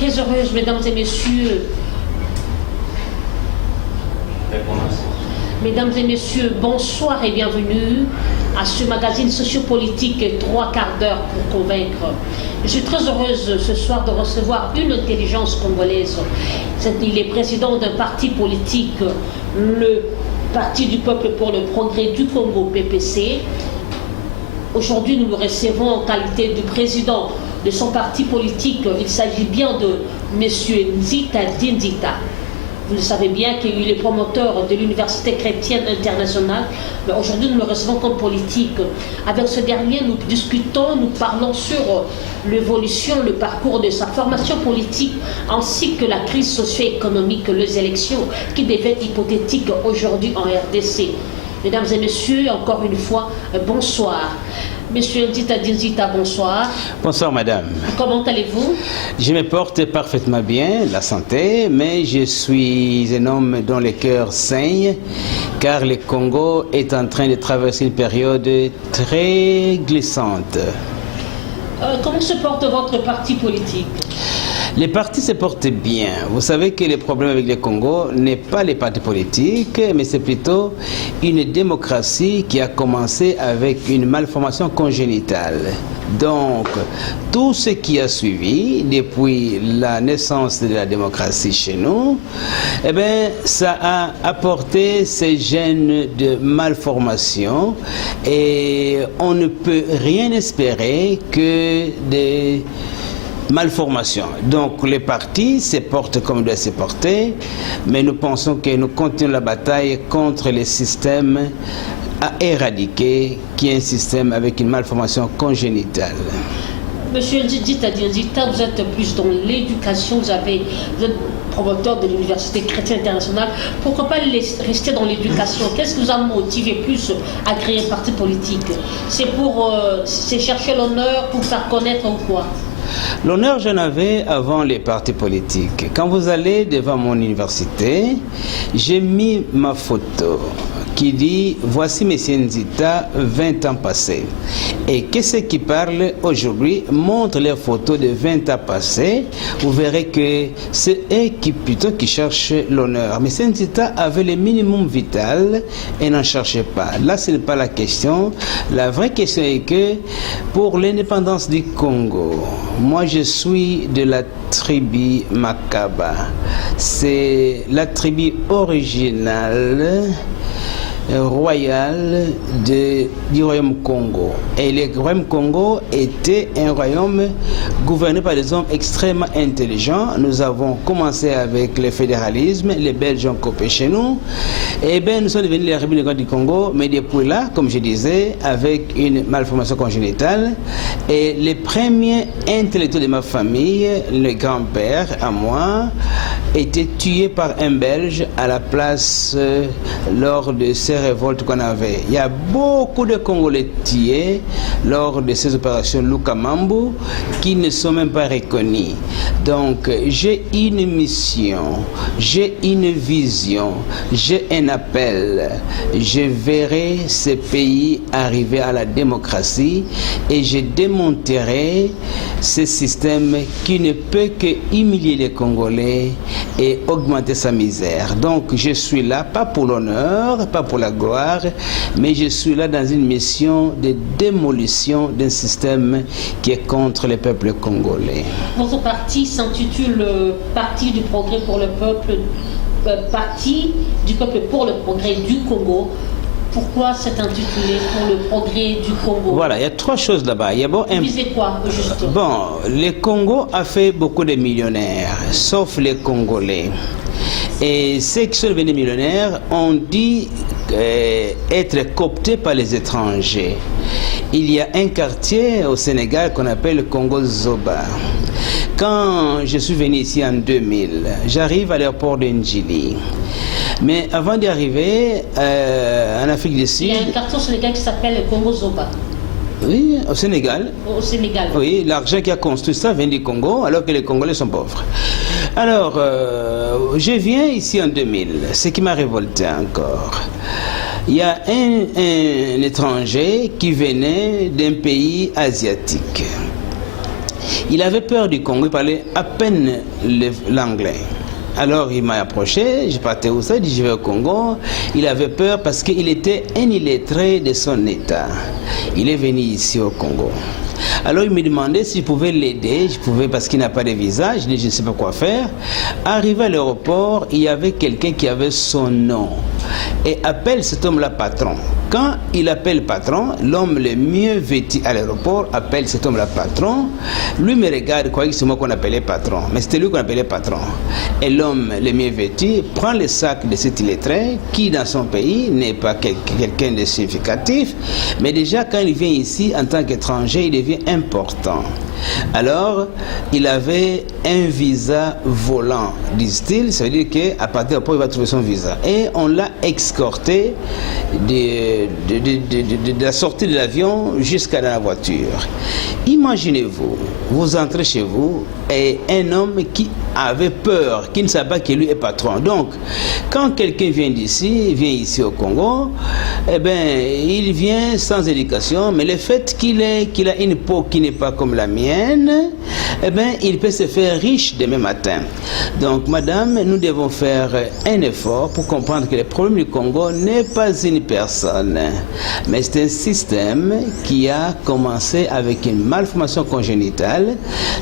très heureuse, mesdames et messieurs. Mesdames et messieurs, bonsoir et bienvenue à ce magazine sociopolitique 3 quarts d'heure pour convaincre. Je suis très heureuse ce soir de recevoir une intelligence congolaise. Il est président d'un parti politique, le Parti du Peuple pour le Progrès du Congo, PPC. Aujourd'hui, nous le recevons en qualité de président de son parti politique. Il s'agit bien de M. Nzita Dinzita. Vous le savez bien qu'il est le promoteur de l'Université chrétienne internationale. Mais aujourd'hui, nous le recevons comme politique. Avec ce dernier, nous discutons, nous parlons sur l'évolution, le parcours de sa formation politique, ainsi que la crise socio-économique, les élections qui devaient être hypothétiques aujourd'hui en RDC. Mesdames et messieurs, encore une fois, bonsoir. Monsieur Nzita Dinzita, bonsoir. Bonsoir madame. Comment allez-vous? Je me porte parfaitement bien, la santé, mais je suis un homme dont le cœur saigne, car le Congo est en train de traverser une période très glissante. Comment se porte votre parti politique? Les partis se portent bien. Vous savez que le problème avec le Congo n'est pas les partis politiques, mais c'est plutôt une démocratie qui a commencé avec une malformation congénitale. Donc, tout ce qui a suivi depuis la naissance de la démocratie chez nous, eh bien, ça a apporté ces gènes de malformation et on ne peut rien espérer que des malformation. Donc les partis se portent comme ils doivent se porter, mais nous pensons que nous continuons la bataille contre les systèmes à éradiquer, qui est un système avec une malformation congénitale. Monsieur Nzita Dinzita, vous êtes plus dans l'éducation, vous êtes promoteur de l'Université chrétienne internationale. Pourquoi pas rester dans l'éducation? Qu'est-ce qui vous a motivé plus à créer un parti politique? C'est chercher l'honneur pour faire connaître ou quoi? L'honneur, j'en avais avant les partis politiques. Quand vous allez devant mon université, j'ai mis ma photo qui dit « Voici M. Nzita, 20 ans passés ». Et qu'est-ce qui parle aujourd'hui montre les photos de 20 ans passés. Vous verrez que c'est eux qui cherchent l'honneur. Mais M. Nzita avait le minimum vital et n'en cherchait pas. Là, ce n'est pas la question. La vraie question est que pour l'indépendance du Congo, moi je suis de la tribu Makaba. C'est la tribu originale royal du royaume Congo. Et le royaume Congo était un royaume gouverné par des hommes extrêmement intelligents. Nous avons commencé avec le fédéralisme, les Belges ont copié chez nous. Et bien nous sommes devenus la République du Congo, mais depuis là, comme je disais, avec une malformation congénitale. Et les premiers intellectuels de ma famille, le grand-père à moi, était tué par un Belge à la place lors de ces révoltes qu'on avait. Il y a beaucoup de Congolais tués lors de ces opérations Lukamambu qui ne sont même pas reconnus. Donc j'ai une mission, j'ai une vision, j'ai un appel. Je verrai ce pays arriver à la démocratie et je démonterai ce système qui ne peut que humilier les Congolais et augmenter sa misère. Donc je suis là, pas pour l'honneur, pas pour la gloire, mais je suis là dans une mission de démolition d'un système qui est contre le peuple congolais. Votre parti s'intitule Parti du Progrès pour le Peuple, Parti du Peuple pour le Progrès du Congo. Pourquoi cet intitulé pour le progrès du Congo? Voilà, il y a trois choses là-bas. Vous visez quoi, juste? Bon, le Congo a fait beaucoup de millionnaires, sauf les Congolais. Et ceux qui sont devenus millionnaires ont dit être cooptés par les étrangers. Il y a un quartier au Sénégal qu'on appelle le Congo Zoba. Quand je suis venu ici en 2000, j'arrive à l'aéroport de Ndjili. Mais avant d'y arriver en Afrique du Sud... Il y a un quartier au Sénégal qui s'appelle le Congo Zoba. Oui, au Sénégal. Au Sénégal. Oui, l'argent qui a construit ça vient du Congo, alors que les Congolais sont pauvres. Alors, je viens ici en 2000, ce qui m'a révolté encore. Il y a un étranger qui venait d'un pays asiatique. Il avait peur du Congo, il parlait à peine l'anglais. Alors il m'a approché, je partais où ça, il dit je vais au Congo. Il avait peur parce qu'il était un illettré de son état. Il est venu ici au Congo. Alors il me demandait si je pouvais l'aider, je pouvais parce qu'il n'a pas de visa, je dis je ne sais pas quoi faire. Arrivé à l'aéroport, il y avait quelqu'un qui avait son nom et appelle cet homme-là patron. Quand il appelle patron, l'homme le mieux vêtu à l'aéroport appelle cet homme-là patron. Lui me regarde, croyait que c'est moi qu'on appelait patron, mais c'était lui qu'on appelait patron. Et l'homme le mieux vêtu prend le sac de cet illettré qui dans son pays n'est pas quelqu'un de significatif, mais déjà quand il vient ici en tant qu'étranger, il devient important. Alors, il avait un visa volant, disent-ils, ça veut dire qu'à partir de là, il va trouver son visa. Et on l'a escorté de la sortie de l'avion jusqu'à la voiture. Imaginez-vous, vous entrez chez vous et un homme qui avait peur, qui ne savait pas que lui est patron. Donc, quand quelqu'un vient ici au Congo, eh bien, il vient sans éducation, mais le fait qu'il a une peau qui n'est pas comme la mienne, eh bien, il peut se faire riche demain matin. Donc, madame, nous devons faire un effort pour comprendre que le problème du Congo n'est pas une personne, mais c'est un système qui a commencé avec une malformation congénitale.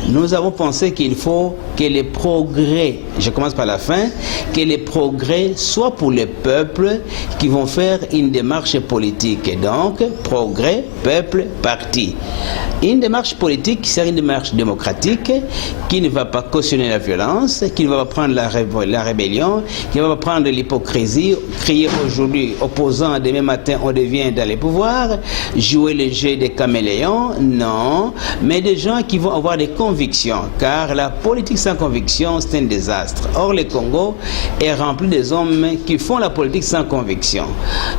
Nous avons pensé qu'il faut que les progrès, je commence par la fin, que les progrès soient pour les peuples qui vont faire une démarche politique. Et donc, progrès, peuple, parti. Une démarche politique, c'est une démarche démocratique qui ne va pas cautionner la violence, qui ne va pas prendre la rébellion, qui ne va pas prendre l'hypocrisie, crier aujourd'hui opposant, demain matin on devient dans les pouvoirs, jouer le jeu des caméléons, non, mais des gens qui vont avoir des convictions, car la politique sans conviction c'est un désastre. Or le Congo est rempli des hommes qui font la politique sans conviction.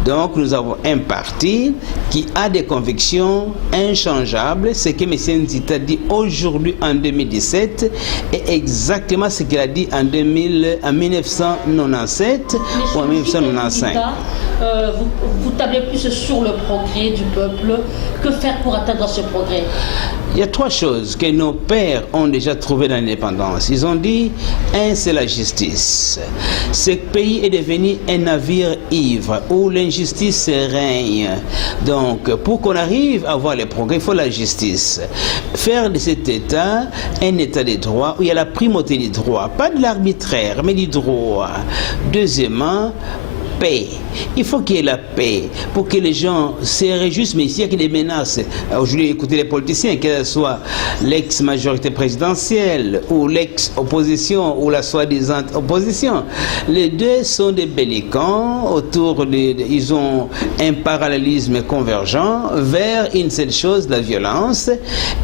Donc nous avons un parti qui a des convictions inchangeables. Ce que M. Nzita dit aujourd'hui en 2017 est exactement ce qu'il a dit en 1997 ou en 1995. Vous tablez plus sur le progrès du peuple. Que faire pour atteindre ce progrès? Il y a trois choses que nos pères ont déjà trouvées dans l'indépendance. Ils ont dit, un, c'est la justice. Ce pays est devenu un navire ivre où l'injustice règne. Donc, pour qu'on arrive à avoir les progrès, il faut la justice. Faire de cet État un État de droit où il y a la primauté du droit, pas de l'arbitraire, mais du droit. Deuxièmement, paix. Il faut qu'il y ait la paix pour que les gens se réjouissent, mais ici il y a des menaces. Aujourd'hui, écoutez les politiciens, que ce soit l'ex-majorité présidentielle ou l'ex-opposition ou la soi-disant opposition, les deux sont des bellicants ils ont un parallélisme convergent vers une seule chose, la violence,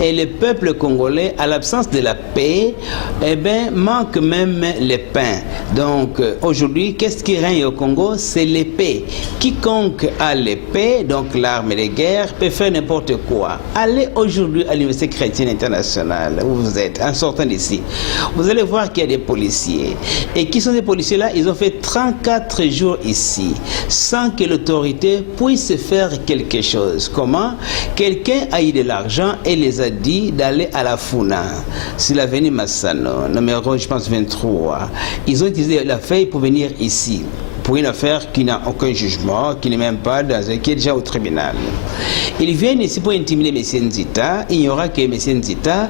et le peuple congolais, à l'absence de la paix, eh bien, manque même le pain. Donc aujourd'hui, qu'est-ce qui règne au Congo? C'est l'épée. Quiconque a l'épée, donc l'arme de guerre, peut faire n'importe quoi. Allez aujourd'hui à l'Université chrétienne internationale, où vous êtes, en sortant d'ici. Vous allez voir qu'il y a des policiers. Et qui sont ces policiers-là? Ils ont fait 34 jours ici, sans que l'autorité puisse faire quelque chose. Comment? Quelqu'un a eu de l'argent et les a dit d'aller à la Funa, sur l'avenue Massano, numéro, je pense, 23. Ils ont utilisé la feuille pour venir ici, pour une affaire qui n'a aucun jugement, qui n'est même pas qui est déjà au tribunal. Ils viennent ici pour intimider M. Nzita. Il n'y aura que M. Nzita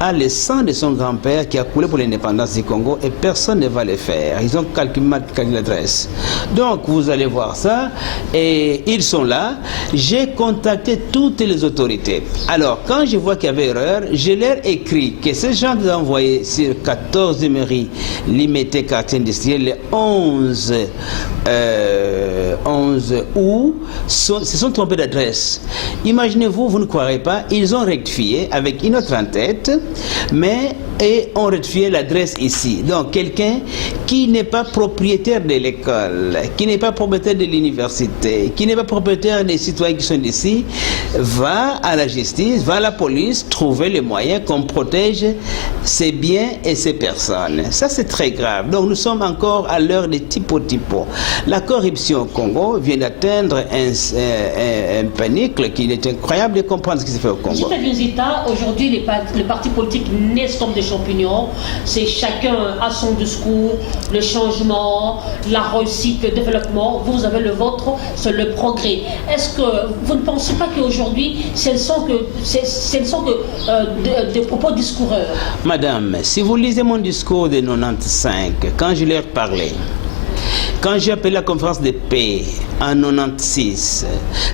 a le sang de son grand-père qui a coulé pour l'indépendance du Congo et personne ne va le faire. Ils ont calculé l'adresse. Donc vous allez voir ça et ils sont là. J'ai contacté toutes les autorités. Alors quand je vois qu'il y avait erreur, je leur écris que ces gens que vous envoyés sur 14 mairies limitées quartier industriel le 11 août se sont trompés d'adresse. Imaginez-vous, vous ne croirez pas, ils ont rectifié avec une autre en tête, mais et on rectifie l'adresse ici. Donc quelqu'un qui n'est pas propriétaire de l'école, qui n'est pas propriétaire de l'université, qui n'est pas propriétaire des citoyens qui sont ici, va à la justice, va à la police, trouver les moyens qu'on protège ses biens et ses personnes. Ça c'est très grave. Donc nous sommes encore à l'heure des typo-typo. La corruption au Congo vient d'atteindre un panique qu'il est incroyable de comprendre ce qui se fait au Congo. Aujourd'hui, les partis politiques naissent comme des champignons. C'est chacun a son discours, le changement, la réussite, le développement. Vous avez le vôtre, c'est le progrès. Est-ce que vous ne pensez pas qu'aujourd'hui, ce ne sont que des propos discoureurs? Madame, si vous lisez mon discours de 95, quand je leur parlais, quand j'ai appelé la conférence de paix en 96,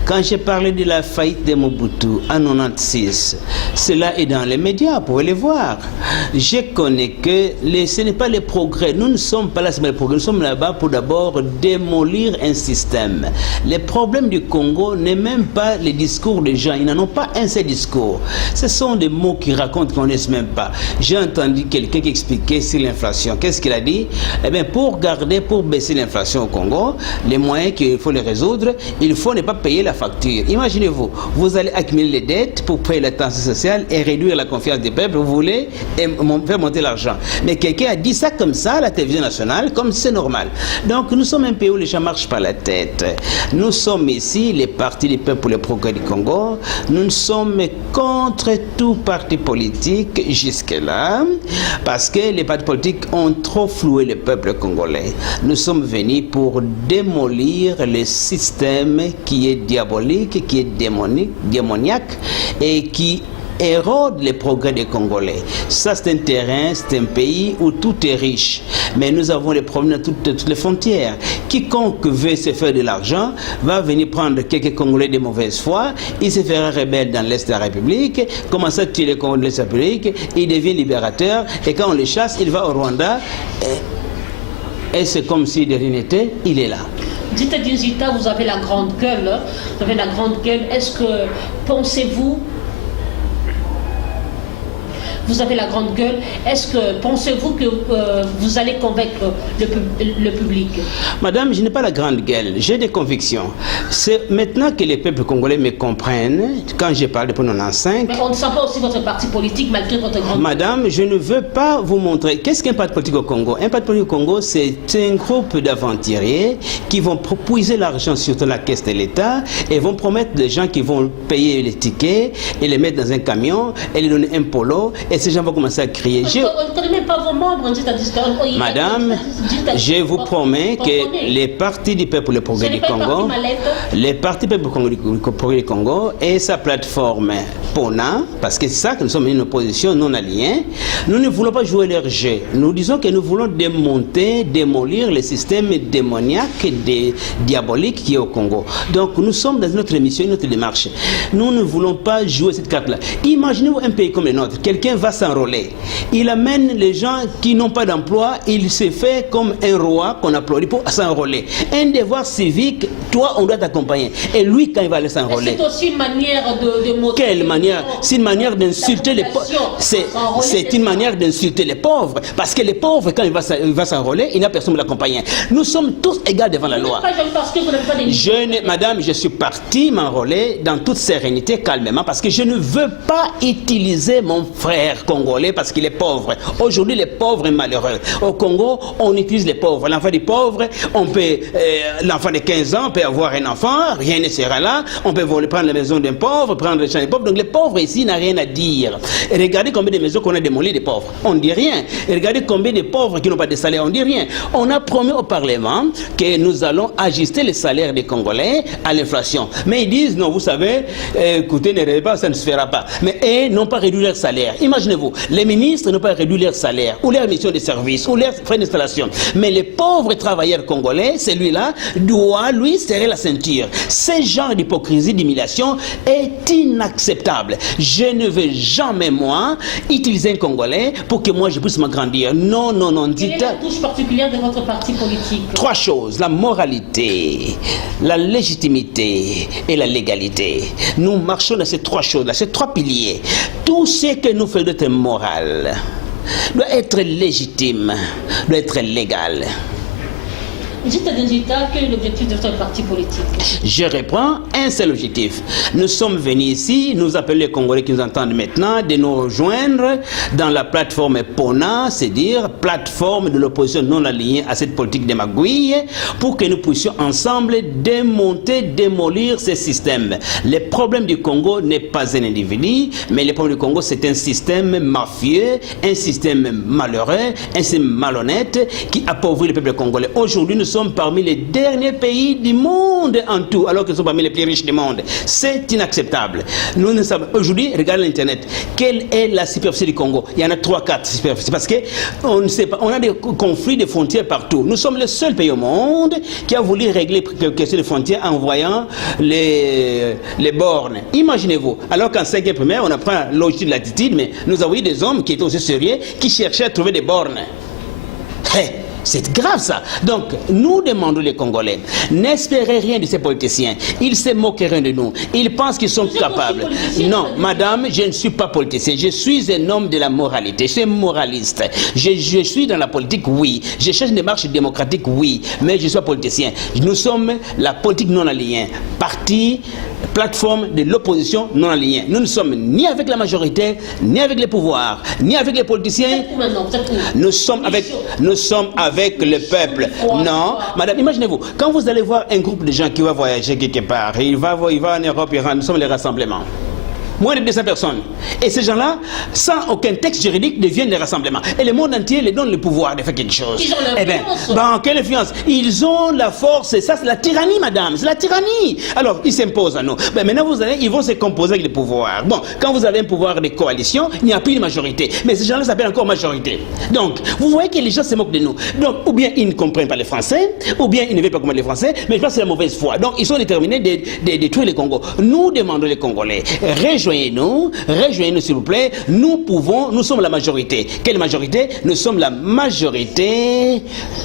quand j'ai parlé de la faillite de Mobutu en 96, cela est dans les médias, vous pouvez le voir. Je connais que ce n'est pas le progrès. Nous ne sommes pas là pour le progrès. Nous sommes là-bas pour d'abord démolir un système. Le problème du Congo n'est même pas les discours des gens. Ils n'en ont pas un seul discours. Ce sont des mots qu'ils racontent qu'on ne sait même pas. J'ai entendu quelqu'un qui expliquait sur l'inflation. Qu'est-ce qu'il a dit? Eh bien, pour baisser l'inflation au Congo, les moyens qu'il faut les résoudre, il faut ne pas payer la facture. Imaginez-vous, vous allez accumuler les dettes pour payer la taxe sociale et réduire la confiance des peuples, vous voulez faire monter l'argent. Mais quelqu'un a dit ça comme ça à la télévision nationale, comme c'est normal. Donc nous sommes un pays où les gens marchent par la tête. Nous sommes ici, les partis du peuple pour le progrès du Congo. Nous sommes contre tout parti politique jusque-là, parce que les partis politiques ont trop floué le peuple congolais. Nous sommes venus pour démolir le système qui est diabolique, qui est démoniaque et qui érode les progrès des Congolais. Ça, c'est un terrain, c'est un pays où tout est riche. Mais nous avons des problèmes de toutes les frontières. Quiconque veut se faire de l'argent va venir prendre quelques Congolais de mauvaise foi, il se fera rebelle dans l'Est de la République, commence à tuer les Congolais de l'Est de la République, il devient libérateur, et quand on le chasse, il va au Rwanda, et c'est comme si de rien n'était, il est là. Dites Dinzita, vous avez la grande gueule. Vous avez la grande gueule. Est-ce que, pensez-vous, vous avez la grande gueule, est-ce que, pensez-vous que vous allez convaincre le public? Madame, je n'ai pas la grande gueule, j'ai des convictions. C'est maintenant que les peuples congolais me comprennent, quand je parle depuis 95... Mais on ne sent pas aussi votre parti politique malgré votre grande... Madame, je ne veux pas vous montrer... Qu'est-ce qu'un parti politique au Congo? Un parti politique au Congo, c'est un groupe d'aventuriers qui vont puiser l'argent sur la caisse de l'État et vont promettre des gens qui vont payer les tickets et les mettre dans un camion et les donner un polo. Et ces gens vont commencer à crier. On ne connaît même pas vos membres. Madame, je vous promets que les partis du peuple pour le progrès du Congo, les partis du peuple pour le progrès du Congo et sa plateforme PONA, parce que c'est ça que nous sommes une opposition non alliée, nous ne voulons pas jouer leur jeu. Nous disons que nous voulons démonter, démolir le système démoniaque et diabolique qui est au Congo. Donc nous sommes dans notre émission, notre démarche. Nous ne voulons pas jouer cette carte-là. Imaginez-vous un pays comme le nôtre. Quelqu'un va s'enrôler. Il amène les gens qui n'ont pas d'emploi, il se fait comme un roi qu'on applaudit pour s'enrôler. Un devoir civique, toi on doit t'accompagner. Et lui quand il va aller s'enrôler. C'est aussi une manière de montrer. Quelle manière? C'est une manière d'insulter les pauvres. C'est une manière d'insulter les pauvres. Parce que les pauvres, quand il va s'enrôler, il n'y a personne pour l'accompagner. Nous sommes tous égaux devant la loi. Madame, je suis parti m'enrôler dans toute sérénité, calmement, parce que je ne veux pas utiliser mon frère congolais parce qu'il est pauvre. Aujourd'hui, les pauvres sont malheureux. Au Congo, on utilise les pauvres. L'enfant des pauvres, on peut, l'enfant de 15 ans peut avoir un enfant, rien ne sera là. On peut prendre la maison d'un pauvre, prendre le champ des pauvres. Donc les pauvres ici n'ont rien à dire. Et regardez combien de maisons qu'on a démolies des pauvres. On ne dit rien. Et regardez combien de pauvres qui n'ont pas de salaire. On ne dit rien. On a promis au Parlement que nous allons ajuster les salaires des Congolais à l'inflation. Mais ils disent, non, vous savez, écoutez, ne rêvez pas, ça ne se fera pas. Mais eux n'ont pas réduit leur salaire. Imaginez-vous, les ministres n'ont pas réduit leur salaire, ou leur mission de service, ou leurs frais d'installation. Mais les pauvres travailleurs congolais, celui-là, doit lui serrer la ceinture. Ce genre d'hypocrisie, d'humiliation est inacceptable. Je ne veux jamais, moi, utiliser un Congolais pour que moi je puisse m'agrandir. Non, non, non. Quelle est la touche particulière de votre parti politique? Trois choses, la moralité, la légitimité et la légalité. Nous marchons dans ces trois choses-là, ces trois piliers. Tout ce que nous faisons est moral. doit être légitime, doit être légal. Dites Adinjita, quel est l'objectif de votre parti politique? Je reprends un seul objectif. Nous sommes venus ici, nous appelons les Congolais qui nous entendent maintenant de nous rejoindre dans la plateforme PONA, c'est-à-dire plateforme de l'opposition non alignée à cette politique de magouille, pour que nous puissions ensemble démonter, démolir ce système. Le problème du Congo n'est pas un individu, mais le problème du Congo c'est un système mafieux, un système malheureux, un système malhonnête qui appauvrit le peuple congolais. Aujourd'hui, nous sommes parmi les derniers pays du monde en tout, alors que nous sommes parmi les plus riches du monde. C'est inacceptable. Nous ne savons aujourd'hui, regardez l'internet, quelle est la superficie du Congo? Il y en a 3-4 superficies parce que on ne sait pas, on a des conflits de frontières partout. Nous sommes le seul pays au monde qui a voulu régler la question des frontières en voyant les bornes. Imaginez-vous, alors qu'en 5e primaire, on apprend longitude de latitude, mais nous avons eu des hommes qui étaient aussi sérieux, qui cherchaient à trouver des bornes. Hey, c'est grave ça. Donc, nous demandons les Congolais, n'espérez rien de ces politiciens. Ils se moqueront de nous. Ils pensent qu'ils sont capables. Non, madame, je ne suis pas politicien. Je suis un homme de la moralité. Je suis un moraliste. Je suis dans la politique, oui. Je cherche une démarche démocratique, oui. Mais je suis pas politicien. Nous sommes la politique non alignée. Parti, plateforme de l'opposition non alignée. Nous ne sommes ni avec la majorité, ni avec les pouvoirs, ni avec les politiciens. Nous sommes avec le peuple. Non, madame, imaginez-vous, quand vous allez voir un groupe de gens qui va voyager quelque part, il va en Europe, nous sommes les rassemblements. Moins de 200 personnes. Et ces gens-là, sans aucun texte juridique, deviennent des rassemblements. Et le monde entier leur donne le pouvoir de faire quelque chose. Ils ont l'influence. Quelle influence? Ils ont la force, et ça c'est la tyrannie, madame. C'est la tyrannie. Alors, ils s'imposent à nous. Ben, maintenant, ils vont se composer avec le pouvoir. Bon, quand vous avez un pouvoir de coalition, il n'y a plus de majorité. Mais ces gens-là s'appellent encore majorité. Donc, vous voyez que les gens se moquent de nous. Donc, ou bien ils ne comprennent pas les Français, ou bien ils ne veulent pas comprendre les Français, mais je pense que c'est la mauvaise foi. Donc, ils sont déterminés de détruire le Congo. Nous demandons les Congolais, rejoignez-nous s'il vous plaît, nous sommes la majorité. Quelle majorité? Nous sommes la majorité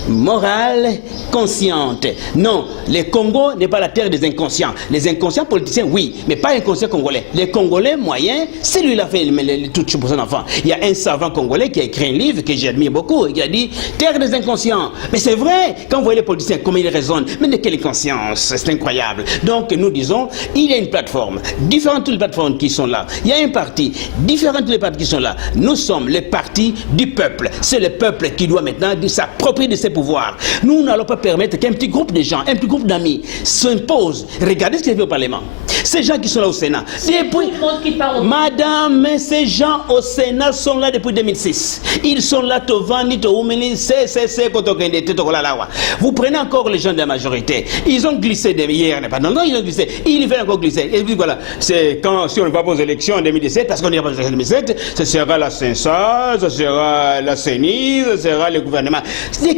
morale, consciente. Non, le Congo n'est pas la terre des inconscients. Les inconscients politiciens, oui, mais pas inconscients congolais. Les Congolais moyens, c'est lui qui a fait tout pour son enfant. Il y a un savant congolais qui a écrit un livre que j'admire beaucoup, qui a dit terre des inconscients. Mais c'est vrai, quand vous voyez les politiciens, comment ils raisonnent, mais de quelle conscience? C'est incroyable. Donc nous disons, il y a une plateforme, différente de toutes les plateformes qui sont là. Il y a un parti, différent de tous les partis qui sont là. Nous sommes les partis du peuple. C'est le peuple qui doit maintenant s'approprier de ses pouvoirs. Nous n'allons pas permettre qu'un petit groupe de gens, un petit groupe d'amis s'impose. Regardez ce qui est fait au Parlement. Ces gens qui sont là au Sénat. Depuis... Madame, ces gens au Sénat sont là depuis 2006. Ils sont là, vous prenez encore les gens de la majorité. Ils ont glissé hier, non, ils ont glissé. Ils veulent encore glisser. Et puis voilà, c'est quand, si on ne va pas aux élections en 2017, parce qu'on n'ira pas aux élections en 2017, ce sera la CENSA, ce sera la CENI, ce sera le gouvernement.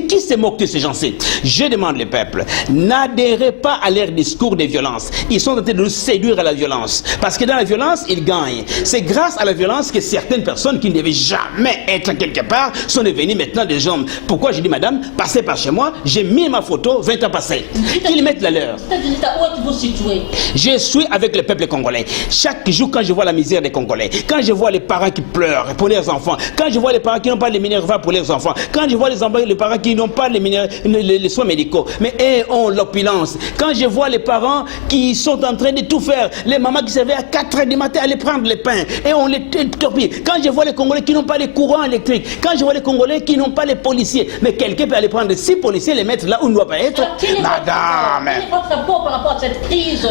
Qui se moque de ces gens-ci? Je demande le peuple, n'adhérez pas à leur discours de violence. Ils sont en train de nous séduire à la violence. Parce que dans la violence, ils gagnent. C'est grâce à la violence que certaines personnes qui ne devaient jamais être quelque part sont devenues maintenant des hommes. Pourquoi je dis, madame, passez par chez moi, j'ai mis ma photo 20 ans passés. Qu'ils mettent la leur. Où êtes-vous situé? Je suis avec le peuple congolais. Chaque jour, quand je vois la misère des Congolais, quand je vois les parents qui pleurent pour leurs enfants, quand je vois les parents qui n'ont pas les minerva pour leurs enfants, quand je vois les parents qui n'ont pas les soins médicaux, mais eux ont l'opulence, quand je vois les parents qui sont en train de tout faire, les mamans qui se réveillent à 4 h du matin à aller prendre les pains, et on les torpille, quand je vois les Congolais qui n'ont pas les courants électriques, quand je vois les Congolais qui n'ont pas les policiers, mais quelqu'un peut aller prendre 6 policiers et les mettre là où il ne doit pas être. Madame, quel est votre rapport par rapport à cette crise?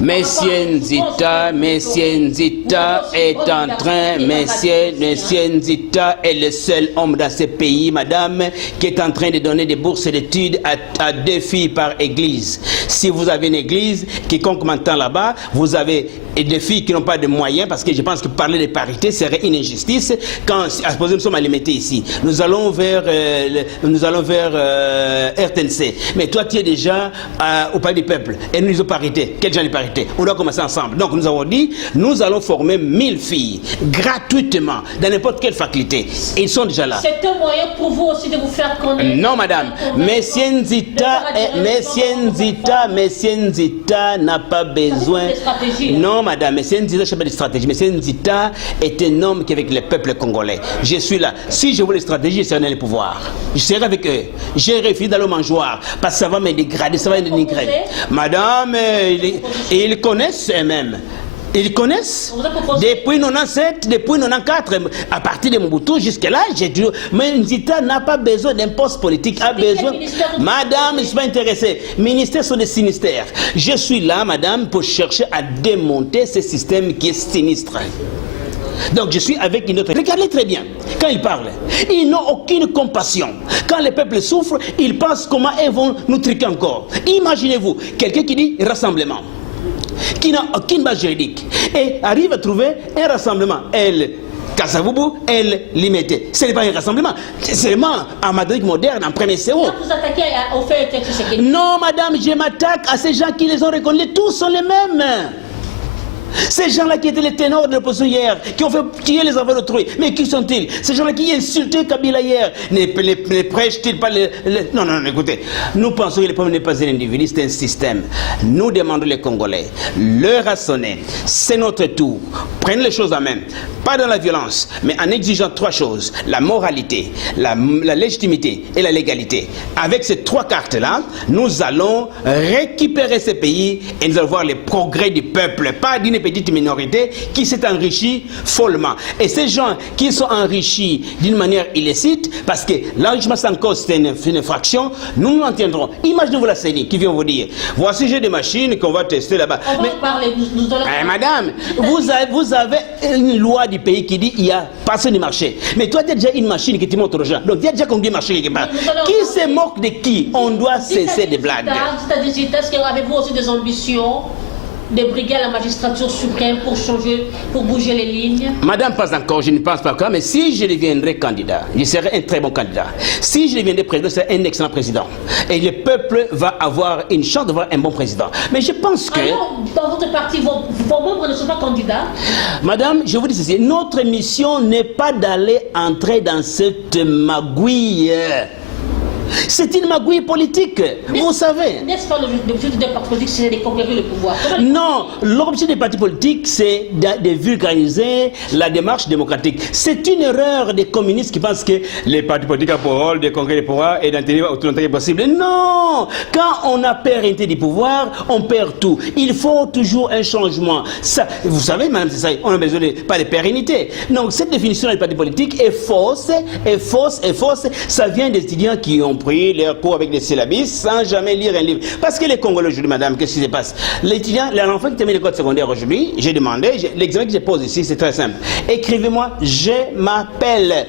Monsieur Nzita est en train, Monsieur Nzita est le seul homme dans ce pays, madame, qui est en train de donner des bourses d'études à 2 filles par église. Si vous avez une église, quiconque m'entend là-bas, vous avez des filles qui n'ont pas de moyens, parce que je pense que parler de parité serait une injustice. Quand, à supposer, nous sommes alimentés ici, nous allons vers RTNC. Mais toi, tu es déjà au palais du peuple, et nous disons parité. Quel genre de parité? On doit commencer ensemble. Donc nous avons dit, nous allons former 1000 filles gratuitement dans n'importe quelle faculté. Ils sont déjà là. C'est un moyen pour vous aussi de vous faire connaître. Non, madame. Messieurs Nzita n'a pas besoin. Non, madame. Messieurs Nzita, je sais pas de stratégie. Messieurs Nzita est un homme qui est avec le peuple congolais. Je suis là. Si je voulais stratégie, je serais dans le pouvoir. Je serai avec eux. J'ai refusé d'aller au mangeoir parce que ça va me dégrader, ça va me dénigrer. Madame, ils connaissent eux-mêmes. Ils connaissent depuis 97, depuis 94, à partir de Mobutu jusque-là, j'ai dit, mais Nzita n'a pas besoin d'un poste politique, a besoin. Madame, je ne suis pas intéressé. Ministères sont des sinistères. Je suis là, madame, pour chercher à démonter ce système qui est sinistre. Donc je suis avec une autre. Regardez très bien, quand ils parlent, ils n'ont aucune compassion. Quand le peuple souffre, ils pensent comment ils vont nous triquer encore. Imaginez-vous, quelqu'un qui dit rassemblement, qui n'a aucune base juridique, et arrive à trouver un rassemblement. Elle, Kasavubu, elle l'imitait. Ce n'est pas un rassemblement, c'est seulement en Madrid moderne, en premier CO. Quand vous attaquez au fait, non, madame, je m'attaque à ces gens qui les ont reconnus. Tous sont les mêmes. Ces gens-là qui étaient les ténors de l'opposition hier, qui ont fait tuer les enfants d'autrui, mais qui sont-ils? Ces gens-là qui insultaient Kabila hier, ne prêchent-ils pas Non, non, écoutez, nous pensons que le problème n'est pas un individu, c'est un système. Nous demandons les Congolais, le raisonner, c'est notre tour. Prenez les choses en main, pas dans la violence, mais en exigeant 3 choses, la moralité, la légitimité et la légalité. Avec ces 3 cartes-là, nous allons récupérer ces pays et nous allons voir les progrès du peuple, pas d'une petite minorité qui s'est enrichie follement. Et ces gens qui sont enrichis d'une manière illicite, parce que l'enrichissement sans cause c'est une infraction, nous nous en tiendrons. Imaginez-vous la CENI qui vient vous dire, voici j'ai des machines qu'on va tester là-bas. On va parler, nous allons... madame, vous avez une loi du pays qui dit il y a personne de marché. Mais toi tu as déjà une machine qui te montre aux gens. Donc il y a déjà combien de marché quelque part. Qui se moque de qui? On doit cesser des blagues. Est-ce qu'avez-vous aussi des ambitions de briguer la magistrature suprême pour changer, pour bouger les lignes? Madame, pas encore, je ne pense pas encore, mais si je deviendrai candidat, je serai un très bon candidat. Si je deviendrai président, je serai un excellent président. Et le peuple va avoir une chance d'avoir un bon président. Mais je pense que... Alors, dans votre parti, vos membres ne sont pas candidats? Madame, je vous dis ceci, notre mission n'est pas d'aller entrer dans cette magouille. C'est une magouille politique, vous savez. N'est-ce pas l'objectif des partis politiques, c'est de conquérir le pouvoir? Non, l'objectif des partis politiques, c'est de vulgariser la démarche démocratique. C'est une erreur des communistes qui pensent que les partis politiques ont pour rôle de conquérir le pouvoir et d'en tenir autant que possible. Non! Quand on a pérennité du pouvoir, on perd tout. Il faut toujours un changement. Ça, vous savez, madame, c'est ça, on a besoin pas de pérennité. Donc, cette définition des partis politiques est fausse, est fausse, est fausse. Ça vient des étudiants qui ont pris leurs cours avec des syllabus sans jamais lire un livre. Parce que les Congolais aujourd'hui, madame, qu'est-ce qui se passe? L'étudiant, l'enfant qui termine l'école secondaire aujourd'hui, j'ai demandé, l'examen que je pose ici, c'est très simple. Écrivez-moi, je m'appelle.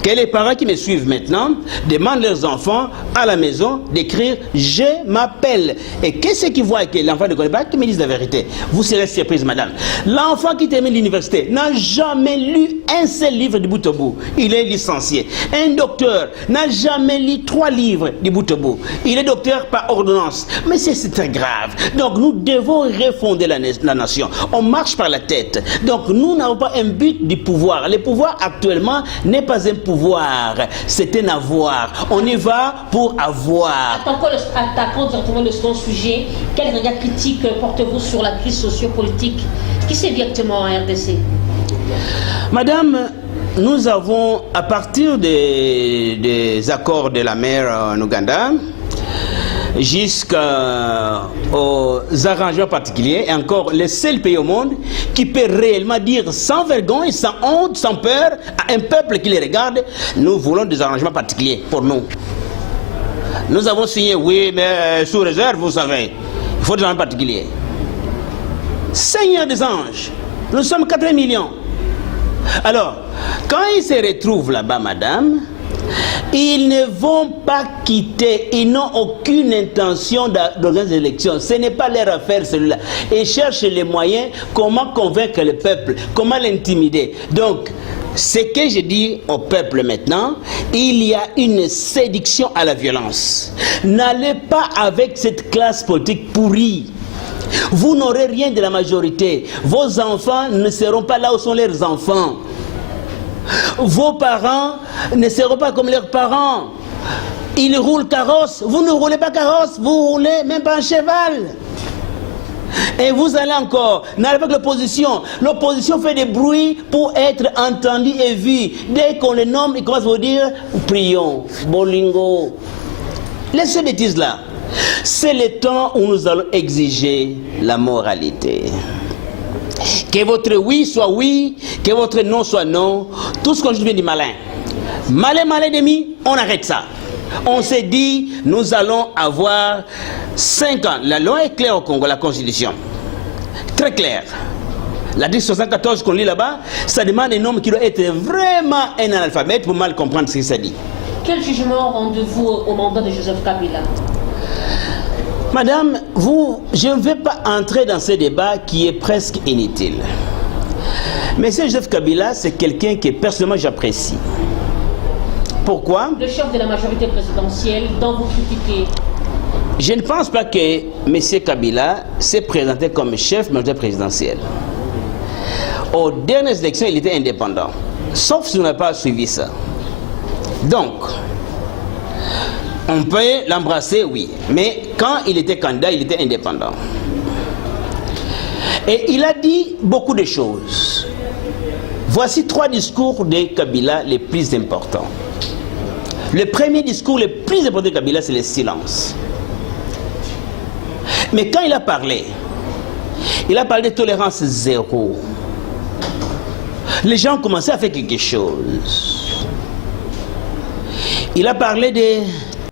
Que les parents qui me suivent maintenant demandent leurs enfants à la maison d'écrire « Je m'appelle ». Et qu'est-ce qu'ils voient que l'enfant ne connaît pas, qui me disent la vérité. Vous serez surprise, madame. L'enfant qui termine l'université n'a jamais lu un seul livre du bout au bout. Il est licencié. Un docteur n'a jamais lu 3 livres du bout au bout. Il est docteur par ordonnance. Mais c'est très grave. Donc nous devons refonder la nation. On marche par la tête. Donc nous n'avons pas un but du pouvoir. Le pouvoir actuellement n'est pas un pouvoir, c'est un avoir. On y va pour avoir. Attaquons directement le second sujet. Quel regard critique portez-vous sur la crise sociopolitique qui s'est directement en RDC? Madame, nous avons, à partir des accords de la mer en Ouganda, jusqu'aux arrangements particuliers, et encore le seul pays au monde qui peut réellement dire sans vergogne, sans honte, sans peur à un peuple qui les regarde, nous voulons des arrangements particuliers pour nous. Nous avons signé, oui, mais sous réserve, vous savez, il faut des arrangements particuliers. Seigneur des anges, nous sommes 4 millions. Alors, quand ils se retrouvent là-bas, madame, ils ne vont pas quitter, ils n'ont aucune intention d'organiser des élections. Ce n'est pas leur affaire celui-là. Ils cherchent les moyens, comment convaincre le peuple, comment l'intimider. Donc, ce que je dis au peuple maintenant, il y a une séduction à la violence. N'allez pas avec cette classe politique pourrie. Vous n'aurez rien de la majorité. Vos enfants ne seront pas là où sont leurs enfants. Vos parents ne seront pas comme leurs parents. Ils roulent carrosse. Vous ne roulez pas carrosse, vous roulez même pas un cheval. Et vous allez encore, n'allez pas avec l'opposition. L'opposition fait des bruits pour être entendue et vue. Dès qu'on les nomme, ils commencent à vous dire prions, bolingo. Laissez ces bêtises-là. C'est le temps où nous allons exiger la moralité. Que votre oui soit oui, que votre non soit non. Tout ce qu'on vient du malin. Malin, malin demi, on arrête ça. On s'est dit, nous allons avoir 5 ans. La loi est claire au Congo, la Constitution. Très claire. L'article 74 qu'on lit là-bas, ça demande un homme qui doit être vraiment un analphabète pour mal comprendre ce qu'il s'est dit. Quel jugement rendez-vous au mandat de Joseph Kabila? Madame, je ne vais pas entrer dans ce débat qui est presque inutile. Mais ce Joseph Kabila, c'est quelqu'un que personnellement j'apprécie. Pourquoi? Le chef de la majorité présidentielle, dont vous critiquez. Je ne pense pas que M. Kabila s'est présenté comme chef de la majorité présidentielle. Aux dernières élections, il était indépendant. Sauf si on n'a pas suivi ça. Donc, on peut l'embrasser, oui. Mais quand il était candidat, il était indépendant. Et il a dit beaucoup de choses. Voici 3 discours de Kabila les plus importants. Le premier discours le plus important de Kabila, c'est le silence. Mais quand il a parlé de tolérance zéro. Les gens ont commencé à faire quelque chose. Il a parlé de...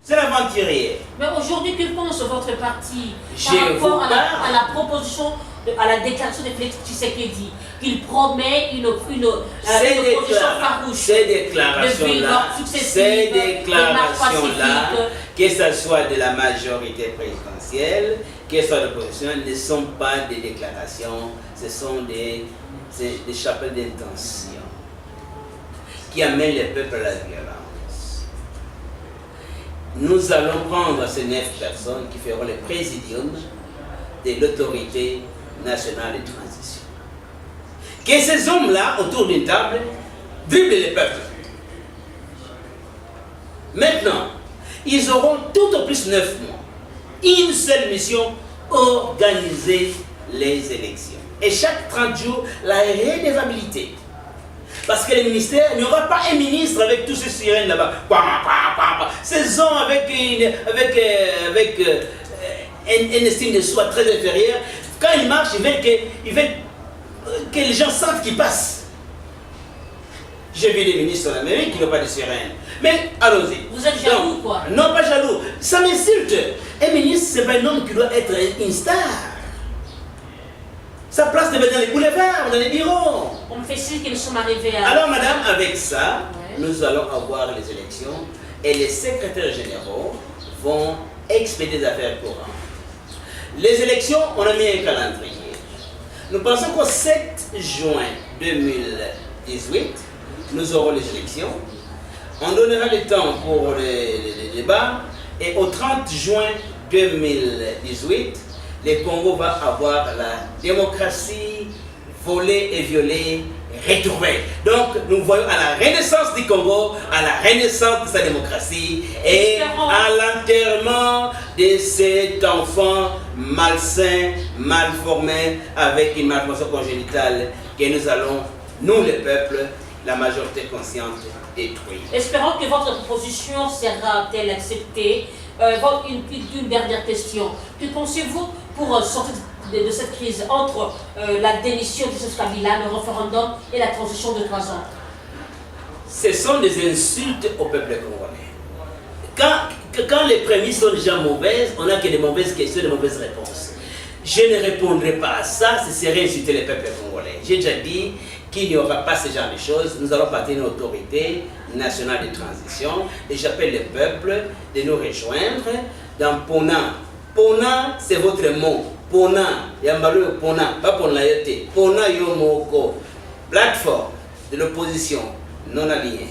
C'est l'aventurier. Mais aujourd'hui, que pense votre parti par rapport à la proposition, à la déclaration de Félix Tshisekedi? Il promet une opposition farouche. Ces déclarations-là, que ce soit de la majorité présidentielle, que ce soit de l'opposition, ne sont pas des déclarations, ce sont des chapelles d'intention qui amènent le peuple à la violence. Nous allons prendre ces 9 personnes qui feront le présidium de l'autorité nationale de transition. Que ces hommes-là, autour d'une table, dribblent le peuple. Maintenant, ils auront tout au plus 9 mois. Une seule mission, organiser les élections. Et chaque 30 jours, la redevabilité. Parce que le ministère, il n'y aura pas un ministre avec tous ces sirènes là-bas. Ces hommes avec une estime de soi très inférieure. Quand ils marchent, ils veulent que les gens sentent qu'ils passent. J'ai vu des ministres en Amérique qui n'ont pas de sirène. Mais allons-y. Vous êtes jaloux, quoi? Non, pas jaloux. Ça m'insulte. Un ministre, ce n'est pas un homme qui doit être une star. Sa place devait être dans les boulevards, dans les bureaux. On me fait signe qu'ils sont arrivés à... Alors, madame, avec ça, nous allons avoir les élections et les secrétaires généraux vont expédier des affaires courantes. Les élections, on a mis un calendrier. Nous pensons qu'au 7 juin 2018, nous aurons les élections. On donnera le temps pour les débats. Et au 30 juin 2018, le Congo va avoir la démocratie volée et violée retrouvée. Donc, nous voyons à la renaissance du Congo, à la renaissance de sa démocratie et à l'enterrement de cet enfant malsain, mal formé, avec une malformation congénitale que nous allons, nous le peuple, la majorité consciente, détruire. Espérons que votre proposition sera-t-elle acceptée. Une dernière question. Que pensez-vous pour sortir de cette crise entre la démission de Joseph Kabila, le référendum et la transition de 3 ans? Ce sont des insultes au peuple congolais. Quand les prémices sont déjà mauvaises, on n'a que des mauvaises questions, des mauvaises réponses. Je ne répondrai pas à ça, ce serait insulter le peuple congolais. J'ai déjà dit qu'il n'y aura pas ce genre de choses. Nous allons partir d'une autorité nationale de transition et j'appelle le peuple de nous rejoindre dans Pona. Pona, c'est votre mot. Pona, Yambalo Pona, pas Pona Yote. Pona Yomoko, plateforme de l'opposition non alignée.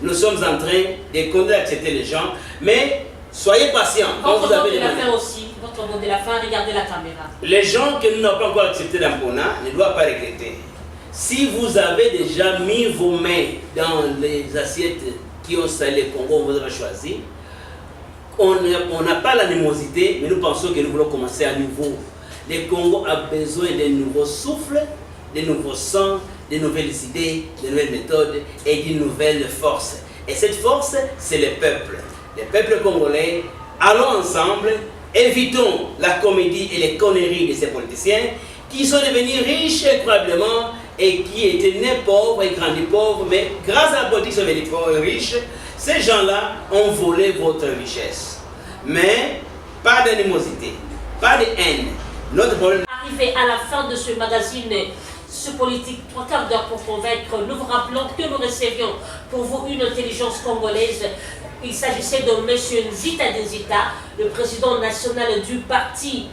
Nous sommes en train de accepter les gens, mais soyez patients. Quand vous avez demandé aussi. votre mot de la fin, regardez la caméra. Les gens que nous n'avons pas encore accepté d'Ampona ne doivent pas regretter. Si vous avez déjà mis vos mains dans les assiettes qui ont salé le Congo, on vous aura choisi, on n'a pas l'animosité, mais nous pensons que nous voulons commencer à nouveau. Le Congo a besoin d'un nouveau souffle, de nouveaux sangs, de nouvelles idées, de nouvelles méthodes et d'une nouvelle force. Et cette force, c'est le peuple. Le peuple congolais, allons ensemble, évitons la comédie et les conneries de ces politiciens qui sont devenus riches incroyablement et qui étaient nés pauvres et grandis pauvres, mais grâce à la politique sont devenus riches. Ces gens-là ont volé votre richesse. Mais pas d'animosité, pas de haine. Notre problème... Arrivé à la fin de ce magazine, ce politique 3 quarts d'heure pour convaincre, nous vous rappelons que nous recevions pour vous une intelligence congolaise. Il s'agissait de M. Nzita Nzita, le président national du parti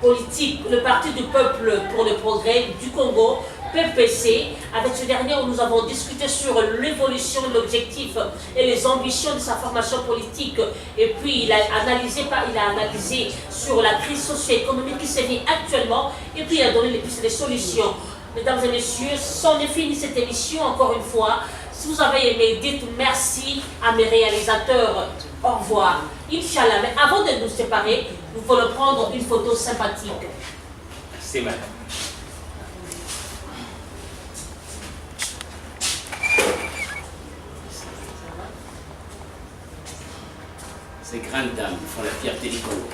politique, le Parti du Peuple pour le Progrès du Congo, PPC. Avec ce dernier, nous avons discuté sur l'évolution, l'objectif et les ambitions de sa formation politique. Et puis, il a analysé sur la crise socio-économique qui sévit actuellement. Et puis, il a donné les pistes des solutions. Mesdames et messieurs, c'en est fini cette émission, encore une fois. Si vous avez aimé, dites merci à mes réalisateurs. Au revoir. Inch'Allah. Mais avant de nous séparer, nous voulons prendre une photo sympathique. C'est madame. Ces grandes dames font la fierté du Congo.